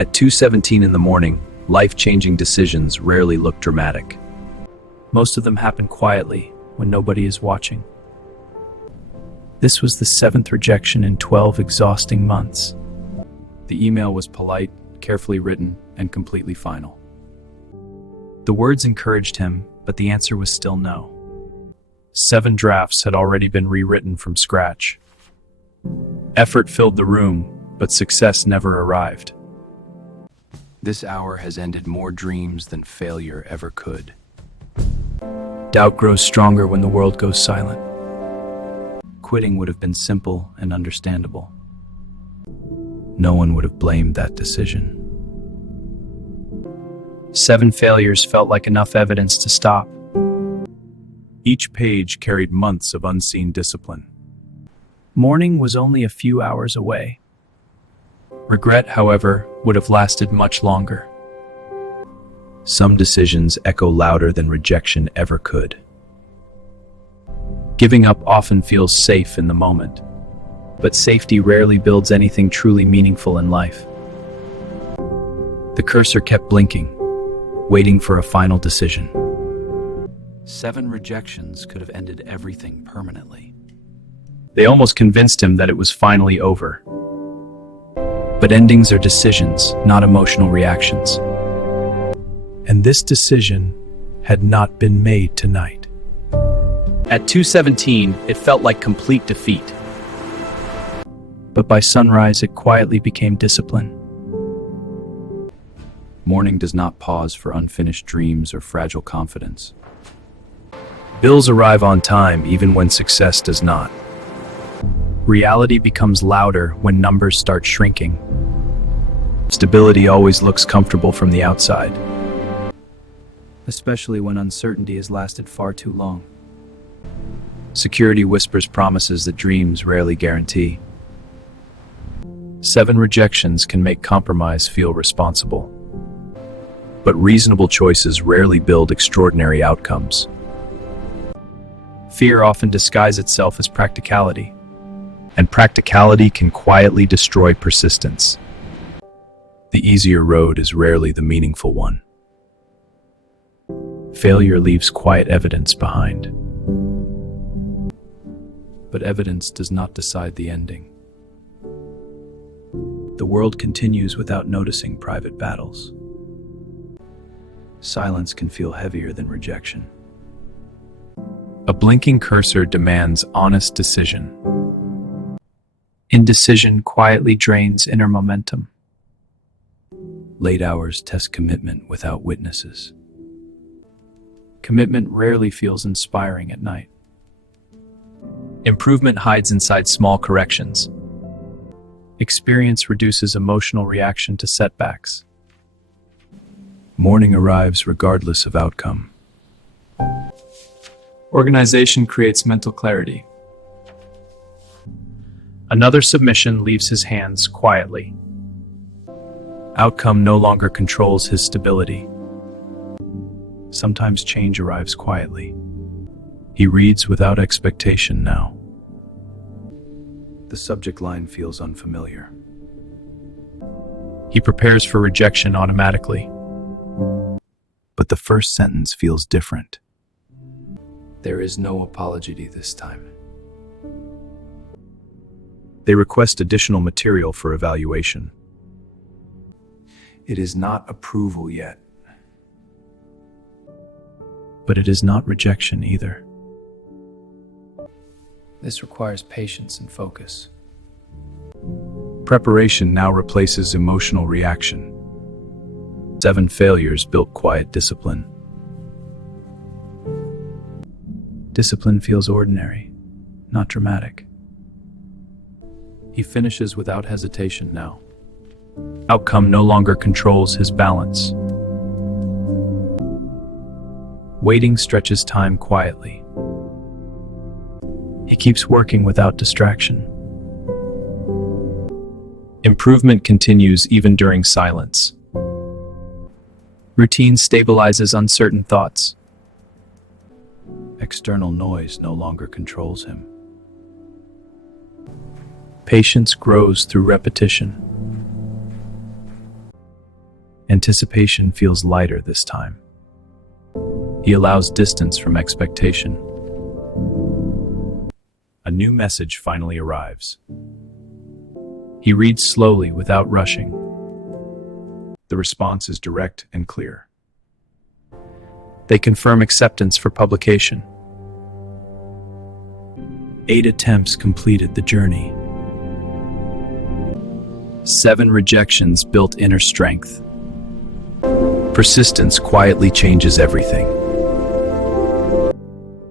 At 2:17 in the morning, life-changing decisions rarely look dramatic. Most of them happen quietly, when nobody is watching. This was the 7th rejection in 12 exhausting months. The email was polite, carefully written, and completely final. The words encouraged him, but the answer was still no. 7 drafts had already been rewritten from scratch. Effort filled the room, but success never arrived. This hour has ended more dreams than failure ever could. Doubt grows stronger when the world goes silent. Quitting would have been simple and understandable. No one would have blamed that decision. 7 failures felt like enough evidence to stop. Each page carried months of unseen discipline. Morning was only a few hours away. Regret, however, would have lasted much longer. Some decisions echo louder than rejection ever could. Giving up often feels safe in the moment, but safety rarely builds anything truly meaningful in life. The cursor kept blinking, waiting for a final decision. 7 rejections could have ended everything permanently. They almost convinced him that it was finally over. But endings are decisions, not emotional reactions. And this decision had not been made tonight. At 2:17, it felt like complete defeat. But by sunrise, it quietly became discipline. Morning does not pause for unfinished dreams or fragile confidence. Bills arrive on time even when success does not. Reality becomes louder when numbers start shrinking. Stability always looks comfortable from the outside, especially when uncertainty has lasted far too long. Security whispers promises that dreams rarely guarantee. 7 rejections can make compromise feel responsible. But reasonable choices rarely build extraordinary outcomes. Fear often disguises itself as practicality, and practicality can quietly destroy persistence. The easier road is rarely the meaningful one. Failure leaves quiet evidence behind. But evidence does not decide the ending. The world continues without noticing private battles. Silence can feel heavier than rejection. A blinking cursor demands honest decision. Indecision quietly drains inner momentum. Late hours test commitment without witnesses. Commitment rarely feels inspiring at night. Improvement hides inside small corrections. Experience reduces emotional reaction to setbacks. Morning arrives regardless of outcome. Organization creates mental clarity. Another submission leaves his hands quietly. Outcome no longer controls his stability. Sometimes change arrives quietly. He reads without expectation now. The subject line feels unfamiliar. He prepares for rejection automatically. But the first sentence feels different. There is no apology this time. They request additional material for evaluation. It is not approval yet. But it is not rejection either. This requires patience and focus. Preparation now replaces emotional reaction. 7 failures built quiet discipline. Discipline feels ordinary, not dramatic. He finishes without hesitation now. Outcome no longer controls his balance. Waiting stretches time quietly. He keeps working without distraction. Improvement continues even during silence. Routine stabilizes uncertain thoughts. External noise no longer controls him. Patience grows through repetition. Anticipation feels lighter this time. He allows distance from expectation. A new message finally arrives. He reads slowly without rushing. The response is direct and clear. They confirm acceptance for publication. 8 attempts completed the journey. 7 rejections built inner strength. Persistence quietly changes everything.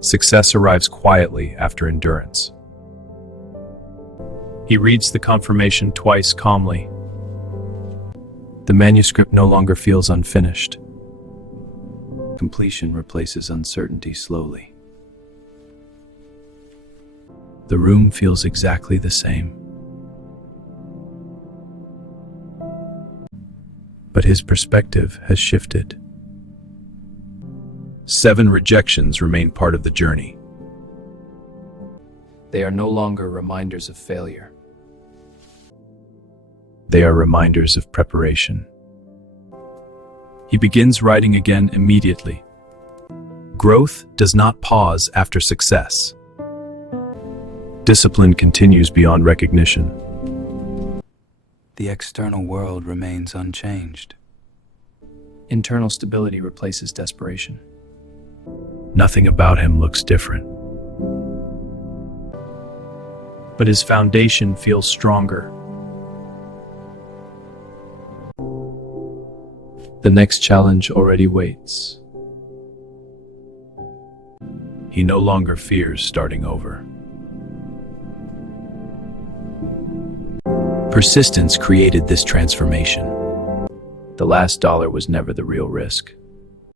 Success arrives quietly after endurance. He reads the confirmation twice calmly. The manuscript no longer feels unfinished. Completion replaces uncertainty slowly. The room feels exactly the same. But his perspective has shifted. 7 rejections remain part of the journey. They are no longer reminders of failure. They are reminders of preparation. He begins writing again immediately. Growth does not pause after success. Discipline continues beyond recognition. The external world remains unchanged. Internal stability replaces desperation. Nothing about him looks different. But his foundation feels stronger. The next challenge already waits. He no longer fears starting over. Persistence created this transformation. The last dollar was never the real risk.